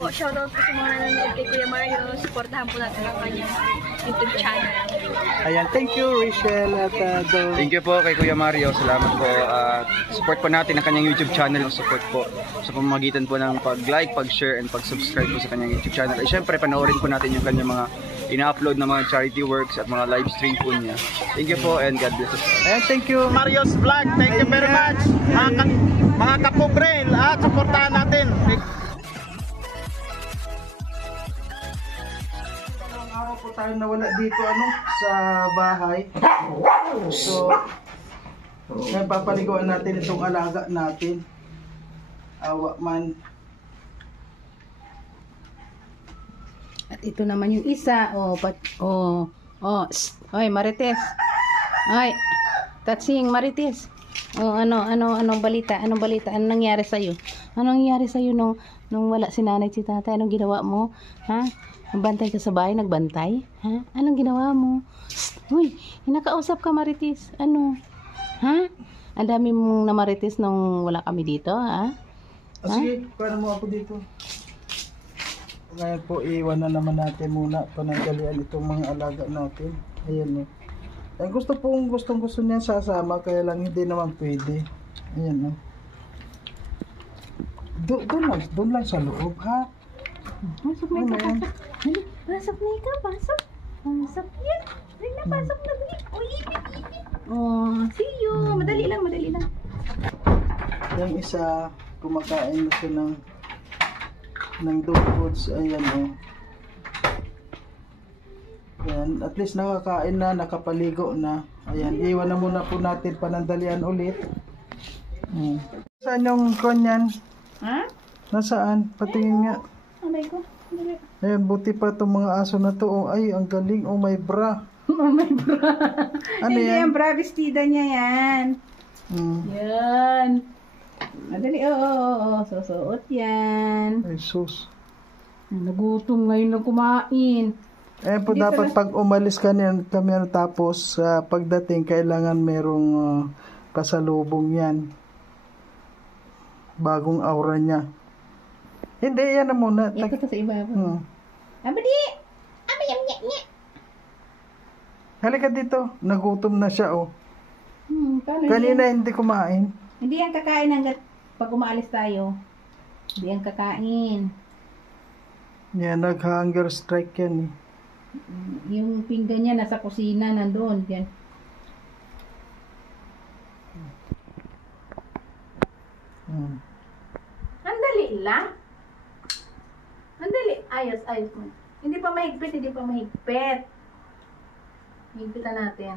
Shoutout po sa mga nanonood kay Kuya Mario. Supportahan po natin ang kanyang YouTube channel. Ayan, thank you Rachel at Thank you po kay Kuya Mario. Salamat po. Support po natin ang kanyang YouTube channel. Support po sa pamamagitan po ng pag-like, pag-share, and pag-subscribe po sa kanyang YouTube channel. At syempre, panoorin po natin yung kanyang mga ina-upload na mga charity works at mga live stream po niya. Thank you po and God bless us. Ayan, thank you Mario's Vlog. Thank you very much. Mga kapobre, supportahan natin. Araw po tayo nawala dito sa bahay. So papaliguan natin itong alaga natin. Awa man. At ito naman yung isa. Oy, Marites. Oy, Tatsing, Marites. Anong balita? Anong balita? Anong nangyari sa iyo? Anong nangyari sa iyo nung wala si nanay si tatay? Anong ginawa mo? Ha? Nagbantay ka sa bahay? Nagbantay? Ha? Anong ginawa mo? Uy, hinakausap ka, Marites. Ano? Ha? Ang dami mong namarites nung wala kami dito, ha? Sige, paano mo ako dito? Ngayon po, iwan na naman natin muna pananggalian itong mga alaga natin. Ayan o. Gustong gusto niya sasama, kaya lang hindi naman pwede. Ayan o. Doon lang sa loob, ha? Pasok na ikaw, pasok. Dali, pasok na ikaw, pasok. Pasok yan. Dali na, pasok na. Dali. Oh, ipit. Oh, see you. Madali lang. Yung isa, kumakain na siya ng dog foods. Ayan o. Ayan, at least nakakain na, nakapaligo na. Ayan, iwan na muna po natin panandalian ulit. Saan yung konyan? Ha? Nasaan? Patingin nga. Aray ko. Dali. Ayan, buti pa itong mga aso na to. Oh, ay, ang galing. Oh, may bra. Oh, may bra. Ano Hindi yan? yan, bra. Bestida niya yan. Yan. Madali. Oo. Susuot yan. Ay, sus. Nagutom ngayon na kumain. Ayan po, dapat pag umalis kami tapos pagdating, kailangan merong pasalubong yan. Bagong aura niya. Hindi, yan na muna. Ito sa iba. Abadi! Yam. Halika dito. Nagutom na siya, oh. Paano Kanina yan? hindi kumain. Hindi yan kakain hanggat pag umaalis tayo. Hindi yan kakain. Yan, nag-hunger strike yan, eh. Yung pinggan niya nasa kusina, nandun. Yan. Andali lang. Andali. Ayos mo. Hindi pa mahigpit. Higpitan natin.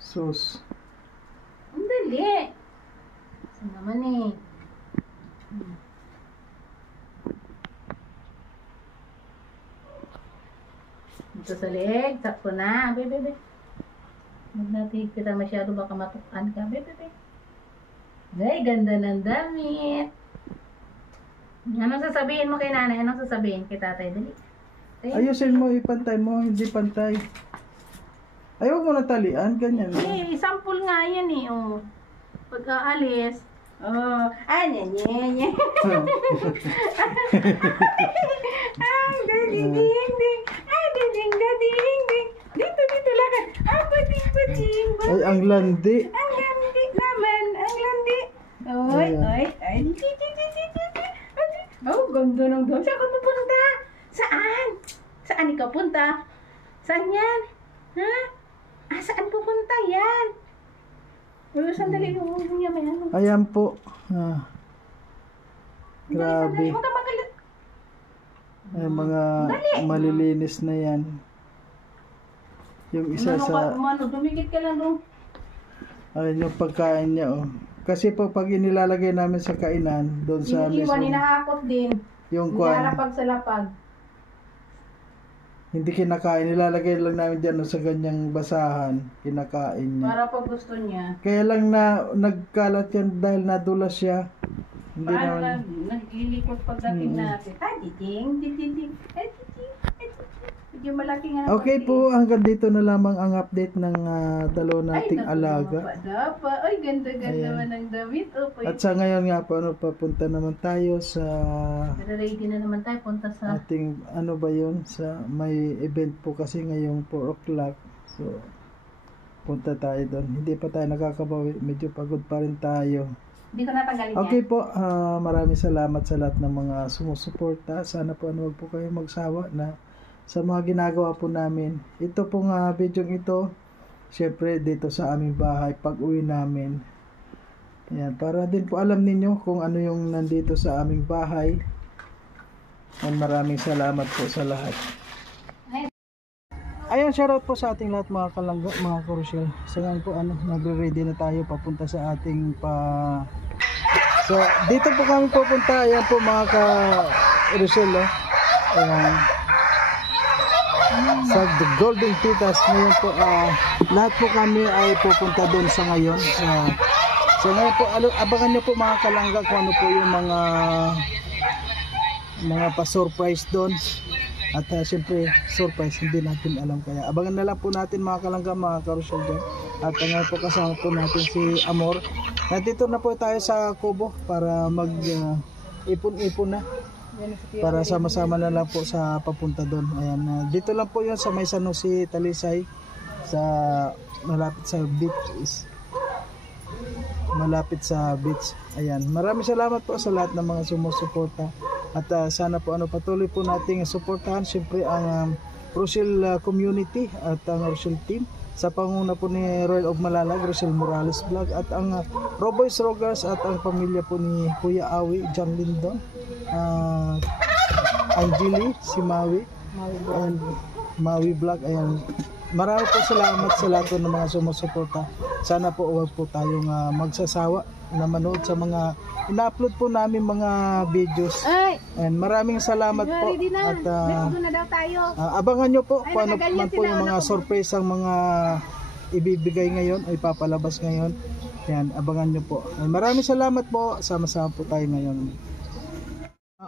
Sus. Andali. Saan naman eh. Dito sa leeg. Sakto na. Bebe. Huwag natin higpitan masyado. Baka matukan ka. Bebe. Ay, ganda ng damit. Anong sasabihin mo kay nanay? Anong sasabihin kay tatay? Dali. Ayusin mo, ipantay mo. Hindi pantay. Ay, huwag mo natalian. Ganyan. Eh, sample nga yan eh. Oh. Pag aalis. Oh. Nye. Ay, ding. Ay, ding. Dito lang. Ay, bading. Ay, ang landi. Ang landi naman. Ang landi. Oy. Oh, ganda ng doon. Saan ka pupunta? Saan? Saan ikaw punta? Saan yan? Ha? Saan pupunta yan? Pero sandali yung niya may ano. Ayan po. Grabe. Sandali, huwag ka magalit. Ay, mga malilinis na yan. Yung isa sa... Dumikit ka lang doon. Ayun yung pagkain niya, oh. Kasi pag inilalagay namin sa kainan, doon sa Iniiwan, hinahakot din. yung kwan, Nilalapag sa lapag. hindi kinakain, nilalagay lang namin dyan sa ganyang basahan, kinakain niya. Para pag gusto niya. Kaya lang nagkalat yan dahil nadulas siya. Hindi Paano naman. naglilikot pagdating natin? Ding. Medyo malaki nga. Okay po, hanggang dito na lamang ang update ng dalawa nating alaga. Ay, ganda-ganda man ang damit. At sa ngayon nga po, papunta naman tayo sa Ready na naman tayo, punta sa... ating, sa may event po kasi ngayong 4 o'clock. So, punta tayo doon. Hindi pa tayo nakakabawi, medyo pagod pa rin tayo. Hindi ko natanggalin yan. Okay po, maraming salamat sa lahat ng mga sumusuporta. Sana po huwag po kayo magsawa na sa mga ginagawa po namin. Ito pong video ito, syempre dito sa aming bahay, pag uwi namin. Ayan, para din po alam ninyo kung ano yung nandito sa aming bahay. And maraming salamat po sa lahat. Ayan, shoutout po sa ating lahat mga kalangga, mga karusyel. So ngayon po, nagre-ready na tayo papunta sa ating So, dito po kami pupunta. Ayan po mga ka-Rochelle. Ayan. Sa The Golden Titas. Ngayon po, lahat po kami ay pupunta doon sa ngayon. So ngayon po, abangan nyo po mga kalangga kung ano po yung mga pa-surprise doon. At syempre, surprise, hindi natin alam. Kaya abangan na lang po natin mga kalangga, mga karusyel dyan. At ngayon po kasama po natin si Amor. Nandito na po tayo sa Kubo para mag-ipon-ipon na. Para sama-sama na lang po sa papunta doon. Ayan, dito lang po yun sa may San Jose, Talisay. Malapit sa beach. Ayan, maraming salamat po sa lahat ng mga sumusuporta. At sana po patuloy po nating suportahan siyempre ang Rochelle community at ang Rochelle team sa panguna po ni Royal of Malalag, Rochelle Morales Vlog, at ang Roboys Rogers at ang pamilya po ni Kuya Awi, John Lindon, Angeli, si Maui, and Maui Vlog. Ayan, marami po salamat sa lahat ng mga sumusuporta. Sana po huwag po tayong magsasawa na manood sa mga ina-upload po namin mga videos. And maraming salamat po. At abangan nyo po kung ano man po yung mga surprise ang mga ibibigay ngayon o ipapalabas ngayon. Yan, abangan nyo po. And maraming salamat po. Sama-sama po tayo ngayon.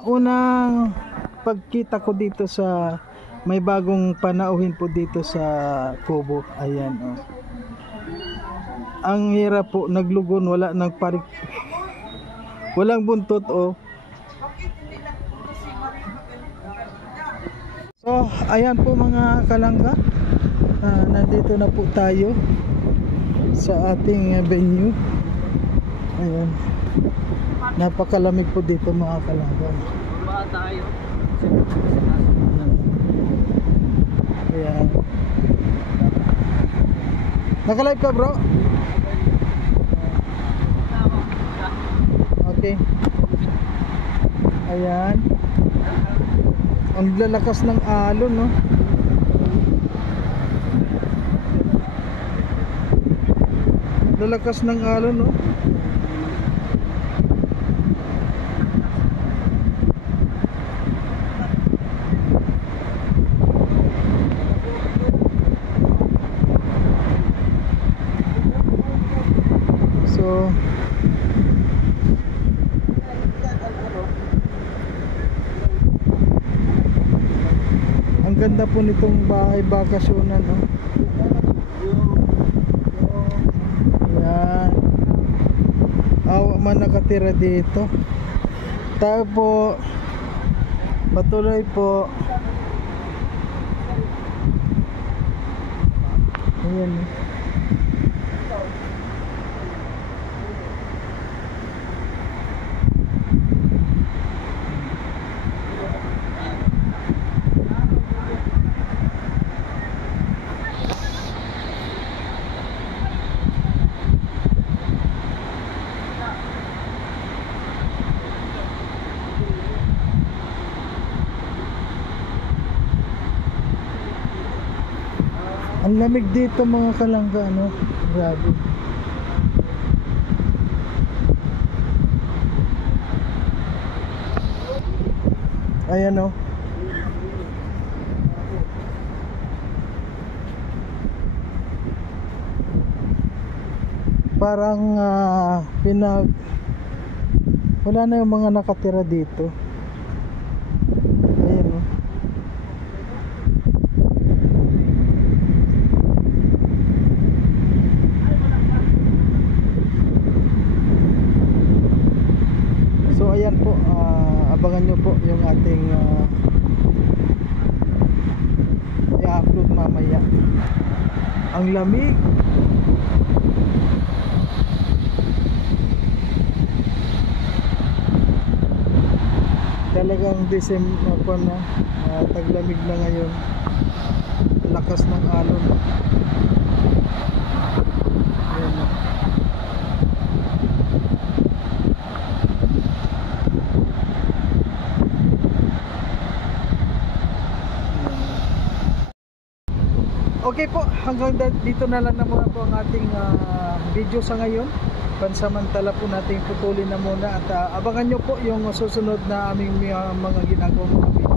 Unang pagkita ko dito sa may bagong panauhin po dito sa Kubo. Ayan, ang hirap po, naglugon, wala nang parik, walang buntot So ayan po mga kalangga, nandito na po tayo sa ating venue. Ayan, napakalamig po dito mga kalangga. Ayan, naka-live ka bro? Okay. Ayan. Ang lalakas ng alon, no? Lalakas ng alon, no? So ang ganda po nitong bahay bakasyonan, no? Yan, awa man nakatira dito. Tayo po patuloy po. Ayan, ang lamig dito mga kalangga, no? Grabe. Ayan, no? Parang wala na yung mga nakatira dito. Ayan, no? ating i-upload mamaya. Ang lamig. Talagang December na, taglamig na ngayon. Lakas ng alon. Ayan na. Okay po, hanggang dito na lang na muna po ang ating video sa ngayon. Pansamantala po natin putulin na muna at abangan nyo po yung susunod na aming mga ginagawang mga video.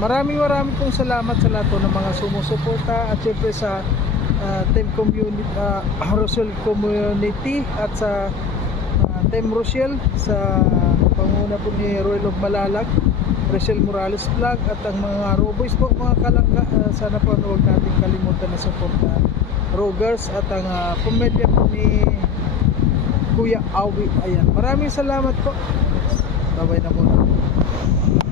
Maraming pong salamat sa lahat po ng mga sumusuporta at syempre sa Team Community, Rochelle Community at sa Team Rochelle sa panguna po ni Roy Log Malalag, Rochelle Morales Vlog at ang mga Roboys po, mga kalangga. Sana po huwag natin kalimutan na suporta Rogers at ang pamilya po ni Kuya Awi. Ayan, maraming salamat po. Bye-bye na muna.